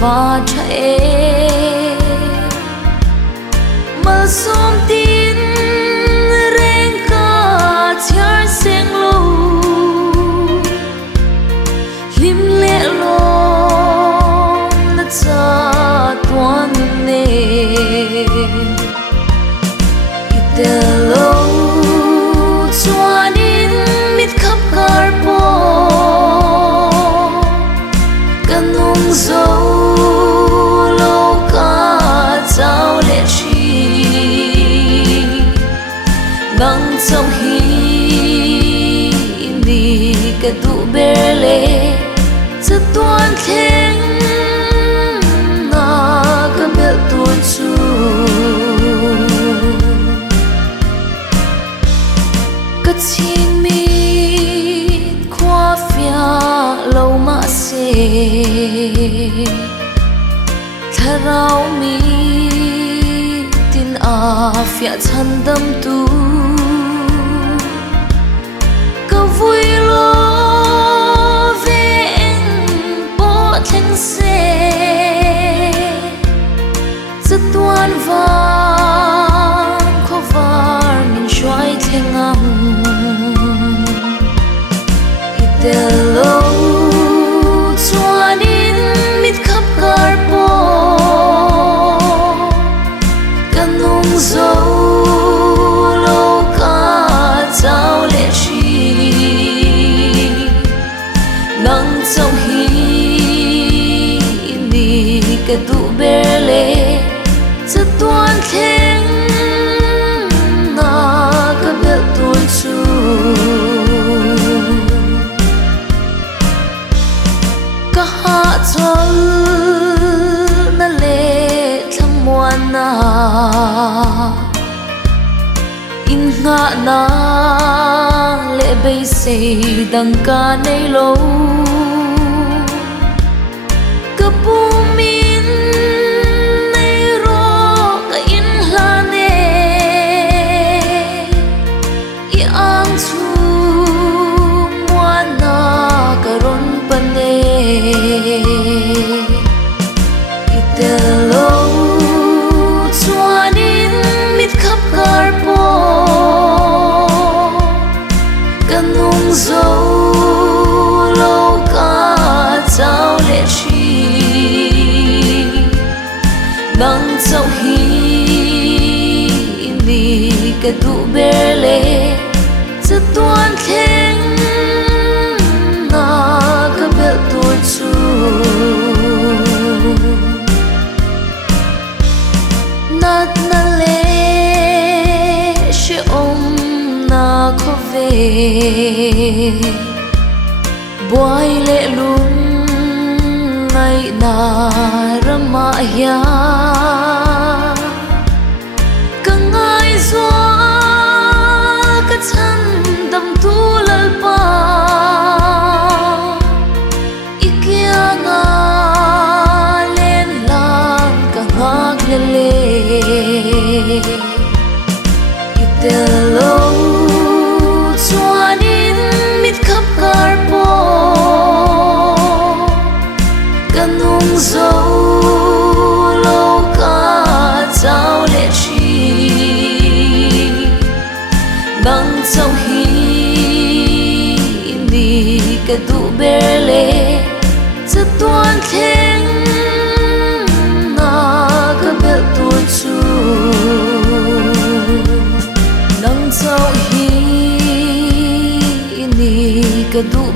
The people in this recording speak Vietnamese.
và trẻ mà xóm tin rèn cả char sen lâu lim lệ lo na cha tuan ne ite lâu chuanin mit khắp carpo kanung dấu lâu cả trao lệ chi nang trong hi đi cái duhber lệ rất toan khen na cái bel tuôn chu cái thiên mi khoa phia lâu mà se tharau mi tin a phia chan dam tu ka vui lo ve en po theng se rất toan vang kho var min shoi theng ang ite lâu chuanin mit khắp carpo kanung dấu lâu cả trao lệ chi nang trong hi đi cái duhber lệ rất toan khen na cái bel tuôn chu ka ha chol na le thang muan na in nga na le bay say dang ka nei lo ka pu min nei ro ka in hla ne i ang chu muan na ka ron pa ne ite lâu chuanin mit khắp carpo kanung dấu lâu cả trao lệ chi nang trong hi đi cái duhber lệ rất toan khen na cái bel tuôn chu nát na lệ she om na kho về boy lệ lung ngày na rama ya ka ngai zua ka chan dam tu lalpa ikia nga len lang ka ngak le ite lâu chuanin mit khắp carpo kanung dấu lâu cả trao lệ chi nang trong hi đi cái duhber lệ rất toan khen na cái bel tuôn chu nang trong hi đi cái duhber